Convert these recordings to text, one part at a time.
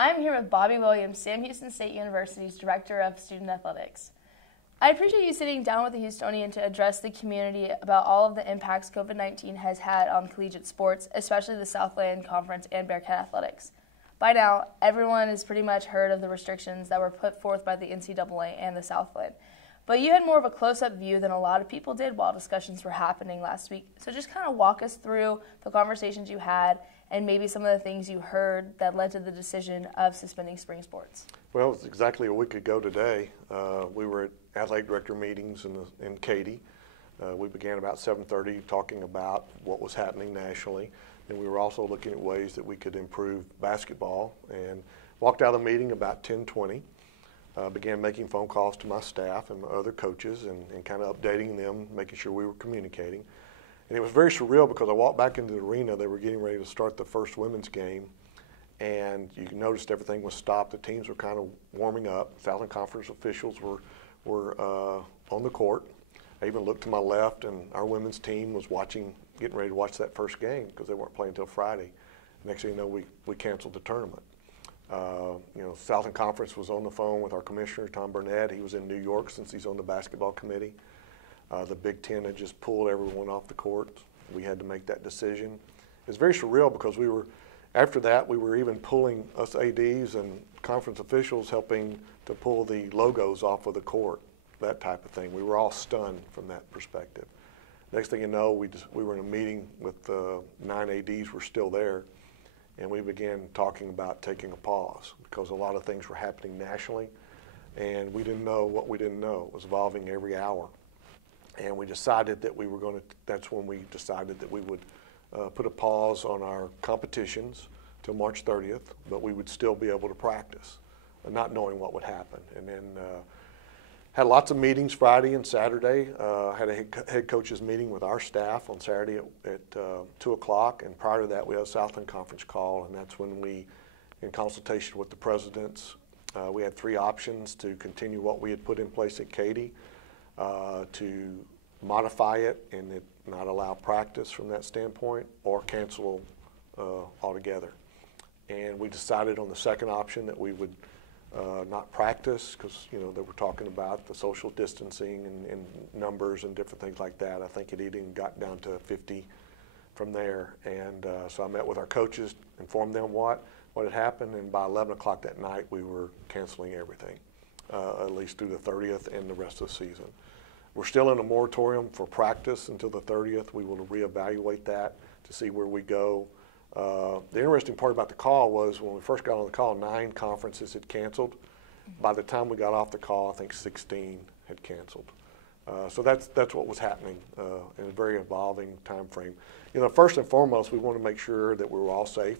I'm here with Bobby Williams, Sam Houston State University's Director of Student Athletics. I appreciate you sitting down with the Houstonian to address the community about all of the impacts COVID-19 has had on collegiate sports, especially the Southland Conference and Bearkat athletics. By now, everyone has pretty much heard of the restrictions that were put forth by the NCAA and the Southland. But you had more of a close-up view than a lot of people did while discussions were happening last week. So just kind of walk us through the conversations you had and maybe some of the things you heard that led to the decision of suspending spring sports. Well, it's exactly a week ago today. We were at athletic director meetings in Katy. We began about 7:30 talking about what was happening nationally. And we were also looking at ways that we could improve basketball, and walked out of the meeting about 10:20. Began making phone calls to my staff and my other coaches and kind of updating them, making sure we were communicating. And it was very surreal because I walked back into the arena. They were getting ready to start the first women's game, and you noticed everything was stopped. The teams were kind of warming up. Southland Conference officials were on the court. I even looked to my left, and our women's team was getting ready to watch that first game because they weren't playing until Friday. Next thing you know, we canceled the tournament. Southland Conference was on the phone with our commissioner, Tom Burnett. He was in New York since he's on the basketball committee. The Big Ten had just pulled everyone off the court. We had to make that decision. It's very surreal because after that, we were even pulling us ADs and conference officials helping to pull the logos off of the court, that type of thing. We were all stunned from that perspective. Next thing you know, we were in a meeting with 9 ADs were still there, and we began talking about taking a pause because a lot of things were happening nationally, and we didn't know what we didn't know. It was evolving every hour. And we decided that that's when we decided that we would put a pause on our competitions till March 30th, but we would still be able to practice, not knowing what would happen. And then had lots of meetings Friday and Saturday. Had a head coaches meeting with our staff on Saturday at 2 o'clock, and prior to that we had a Southland Conference call, and that's when we, in consultation with the presidents, we had 3 options to continue what we had put in place at Katy, to modify it and not allow practice from that standpoint, or cancel altogether. And we decided on the second option that we would not practice because they were talking about the social distancing and numbers and different things like that. I think it even got down to 50 from there. And so I met with our coaches, informed them what had happened, and by 11 o'clock that night we were canceling everything, at least through the 30th and the rest of the season. We're still in a moratorium for practice until the 30th. We will reevaluate that to see where we go. The interesting part about the call was when we first got on the call, 9 conferences had canceled. By the time we got off the call, I think 16 had canceled. So that's what was happening in a very evolving time frame. First and foremost, we want to make sure that we were all safe.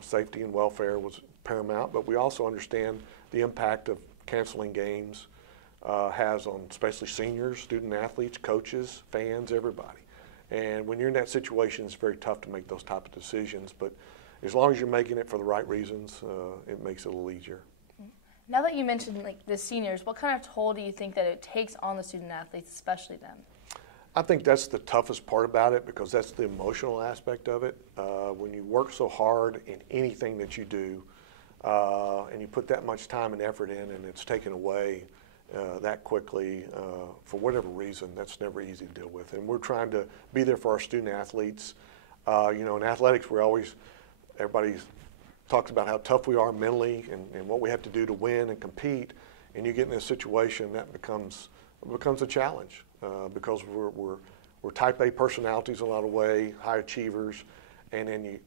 Safety and welfare was paramount, but we also understand the impact of canceling games has on especially seniors, student athletes, coaches, fans, everybody. And when you're in that situation, it's very tough to make those type of decisions. But as long as you're making it for the right reasons, it makes it a little easier. Now that you mentioned the seniors, what kind of toll do you think that it takes on the student athletes, especially them? I think that's the toughest part about it because that's the emotional aspect of it. When you work so hard in anything that you do and you put that much time and effort in and it's taken away that quickly, for whatever reason, that's never easy to deal with. And we're trying to be there for our student athletes. In athletics, everybody talks about how tough we are mentally and what we have to do to win and compete. And you get in this situation, that becomes a challenge because we're type A personalities in a lot of ways, high achievers. And then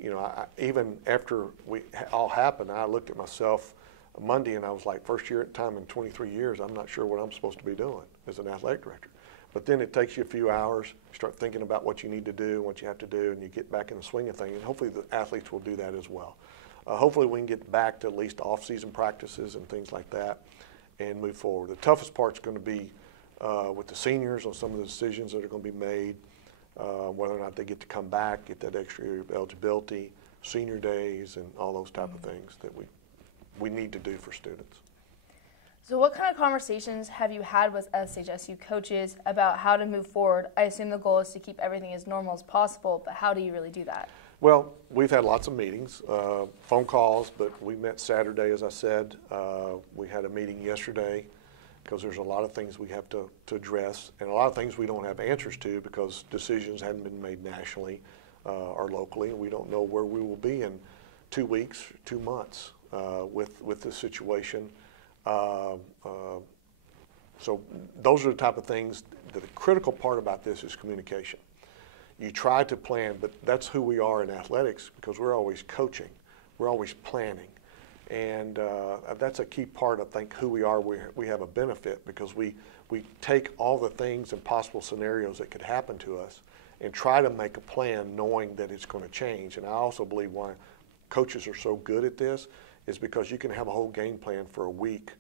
even after we all happened, I looked at myself Monday and I was like, first year at time in 23 years, I'm not sure what I'm supposed to be doing as an athletic director. But then it takes you a few hours, you start thinking about what you need to do and what you have to do, and you get back in the swing of things, and hopefully the athletes will do that as well. Hopefully we can get back to at least off-season practices and things like that and move forward. The toughest part's going to be with the seniors on some of the decisions that are going to be made, whether or not they get to come back, get that extra year of eligibility, senior days, and all those type of things that we need to do for students. So what kind of conversations have you had with SHSU coaches about how to move forward? I assume the goal is to keep everything as normal as possible, but how do you really do that? Well, we've had lots of meetings, phone calls, but we met Saturday, as I said. We had a meeting yesterday because there's a lot of things we have to address and a lot of things we don't have answers to because decisions hadn't been made nationally or locally, and we don't know where we will be in 2 weeks, 2 months with this situation. So those are the type of things. The critical part about this is communication. You try to plan, but that's who we are in athletics because we're always coaching, we're always planning, and that's a key part. I think who we are. We have a benefit because we take all the things and possible scenarios that could happen to us and try to make a plan knowing that it's going to change. And I also believe why coaches are so good at this is because you can have a whole game plan for a week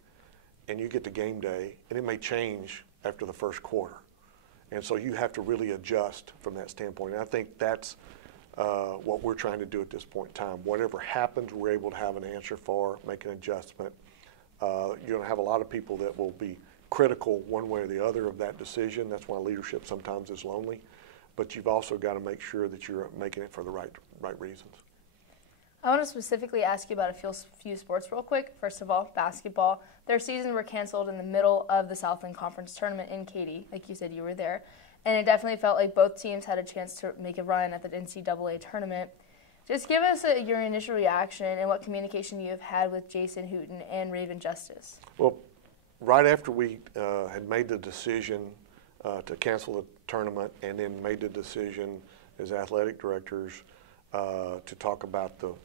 and you get to game day and it may change after the first quarter. And so you have to really adjust from that standpoint. And I think that's what we're trying to do at this point in time. Whatever happens, we're able to have an answer for, make an adjustment. You're going to have a lot of people that will be critical one way or the other of that decision. That's why leadership sometimes is lonely. But you've also got to make sure that you're making it for the right reasons. I want to specifically ask you about a few sports real quick. First of all, basketball. Their seasons were canceled in the middle of the Southland Conference tournament in Katy. Like you said, you were there. And it definitely felt like both teams had a chance to make a run at the NCAA tournament. Just give us your initial reaction and what communication you have had with Jason Hooten and Raven Justice. Well, right after we had made the decision to cancel the tournament and then made the decision as athletic directors to talk about till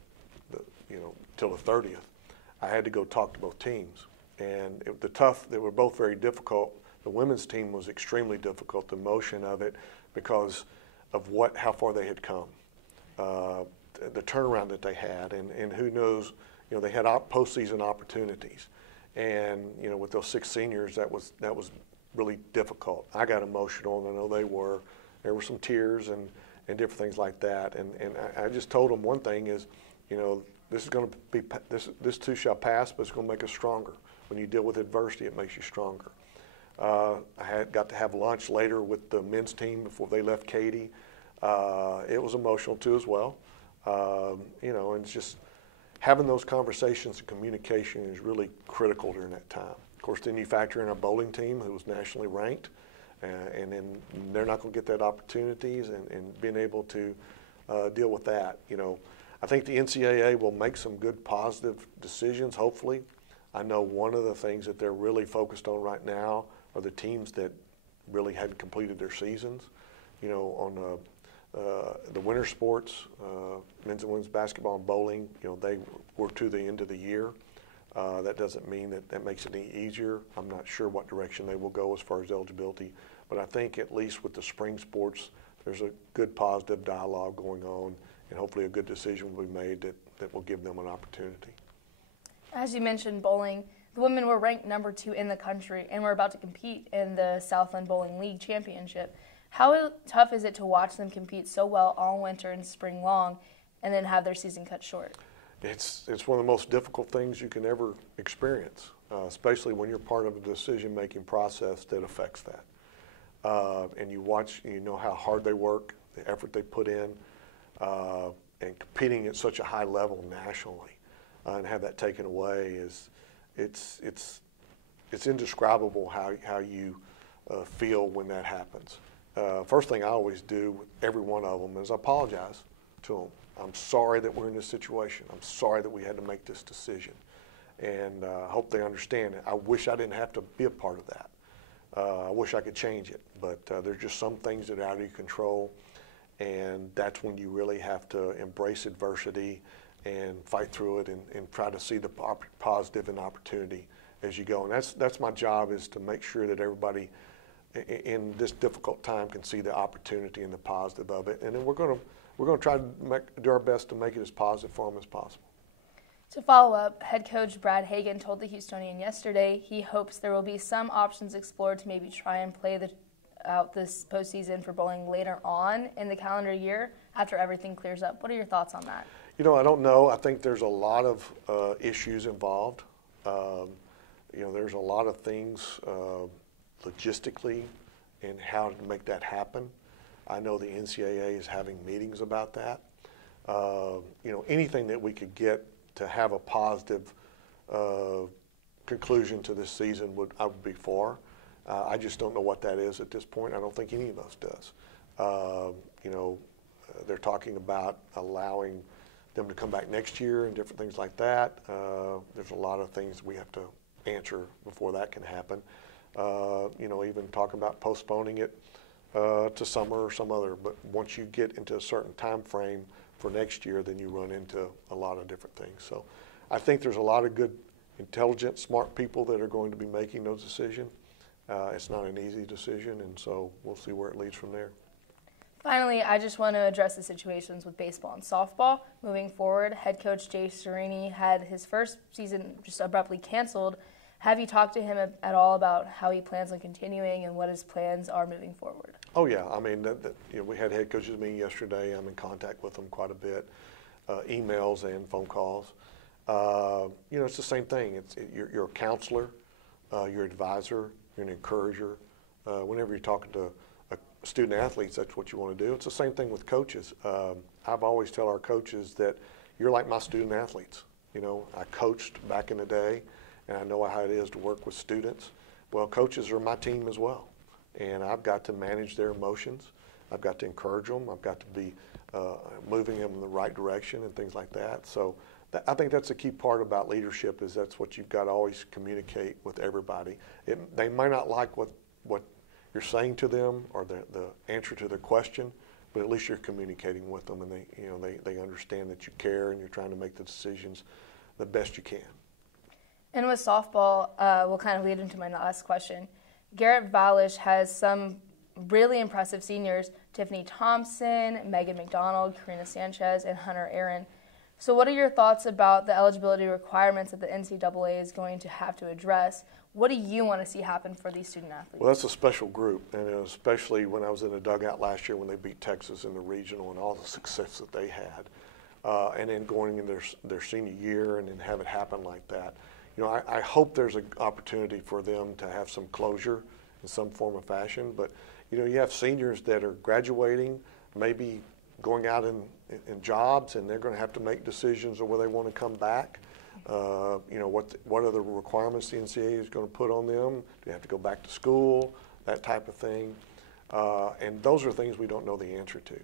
the 30th, I had to go talk to both teams. And they were both very difficult. The women's team was extremely difficult, the motion of it, because of how far they had come, the turnaround that they had, and who knows, they had postseason opportunities. And, with those 6 seniors, that was really difficult. I got emotional, and I know there were some tears and different things like that. And I just told them one thing is, this is going to be, this too shall pass, but it's going to make us stronger. When you deal with adversity, it makes you stronger. I got to have lunch later with the men's team before they left Katy. It was emotional too as well. And it's just having those conversations and communication is really critical during that time. Of course, then you factor in our bowling team who was nationally ranked, and then they're not going to get that opportunities and being able to deal with that. I think the NCAA will make some good positive decisions, hopefully. I know one of the things that they're really focused on right now are the teams that really hadn't completed their seasons. On the winter sports, men's and women's basketball and bowling, they were to the end of the year. That doesn't mean that makes it any easier. I'm not sure what direction they will go as far as eligibility, but I think at least with the spring sports, there's a good positive dialogue going on, and hopefully a good decision will be made that will give them an opportunity. As you mentioned, bowling, the women were ranked number 2 in the country and were about to compete in the Southland Bowling League Championship. How tough is it to watch them compete so well all winter and spring long and then have their season cut short? It's one of the most difficult things you can ever experience, especially when you're part of a decision-making process that affects that. And you watch, you know how hard they work, the effort they put in, and competing at such a high level nationally. And have that taken away it's indescribable how you feel when that happens. First thing I always do with every one of them is I apologize to them. I'm sorry that we're in this situation. I'm sorry that we had to make this decision, and I hope they understand it. I wish I didn't have to be a part of that. I wish I could change it, but there's just some things that are out of your control, and that's when you really have to embrace adversity and fight through it and try to see the positive and opportunity as you go. And that's my job, is to make sure that everybody in this difficult time can see the opportunity and the positive of it. And then we're going to try to do our best to make it as positive for them as possible. To follow up, head coach Brad Hagan told the Houstonian yesterday he hopes there will be some options explored to maybe try and play out this postseason for bowling later on in the calendar year after everything clears up. What are your thoughts on that? I don't know. I think there's a lot of issues involved. There's a lot of things logistically and how to make that happen. I know the NCAA is having meetings about that. Anything that we could get to have a positive conclusion to this season I would be for. I just don't know what that is at this point. I don't think any of us does. They're talking about allowing them to come back next year and different things like that. There's a lot of things we have to answer before that can happen. Even talking about postponing it to summer or some other. But once you get into a certain time frame for next year, then you run into a lot of different things. So I think there's a lot of good, intelligent, smart people that are going to be making those decisions. It's not an easy decision, and so we'll see where it leads from there. Finally, I just want to address the situations with baseball and softball. Moving forward, head coach Jay Serini had his first season just abruptly canceled. Have you talked to him at all about how he plans on continuing and what his plans are moving forward? Oh yeah, I mean, we had head coaches meeting yesterday. I'm in contact with them quite a bit, emails and phone calls. It's the same thing. You're a counselor, you're an advisor, you're an encourager. Whenever you're talking to student athletes, that's what you want to do. It's the same thing with coaches. I've always tell our coaches that you're like my student athletes. I coached back in the day, and I know how it is to work with students. Well, coaches are my team as well, and I've got to manage their emotions. I've got to encourage them. I've got to be moving them in the right direction and things like that. So I think that's a key part about leadership, is that's what you've got to always communicate with everybody. They might not like what you're saying to them or the answer to their question, but at least you're communicating with them, and they understand that you care and you're trying to make the decisions the best you can. And with softball, we'll kind of lead into my last question. Garrett Valish has some really impressive seniors: Tiffany Thompson, Megan McDonald, Karina Sanchez, and Hunter Aaron. So what are your thoughts about the eligibility requirements that the NCAA is going to have to address? What do you want to see happen for these student athletes? Well, that's a special group, and especially when I was in the dugout last year when they beat Texas in the regional and all the success that they had, and then going in their senior year and then have it happen like that. I hope there's an opportunity for them to have some closure in some form or fashion, but you have seniors that are graduating, maybe going out in jobs, and they're going to have to make decisions of whether they want to come back. What are the requirements the NCAA is going to put on them? Do they have to go back to school? That type of thing. And those are things we don't know the answer to.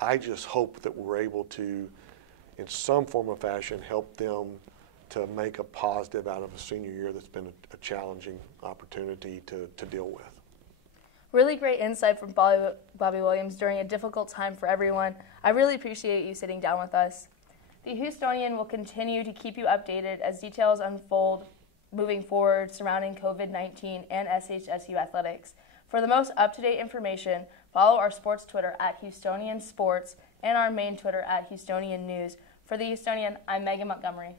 I just hope that we're able to, in some form or fashion, help them to make a positive out of a senior year that's been a challenging opportunity to deal with. Really great insight from Bobby Williams during a difficult time for everyone. I really appreciate you sitting down with us. The Houstonian will continue to keep you updated as details unfold moving forward surrounding COVID-19 and SHSU athletics. For the most up-to-date information, follow our sports Twitter at Houstonian Sports and our main Twitter at Houstonian News. For the Houstonian, I'm Megan Montgomery.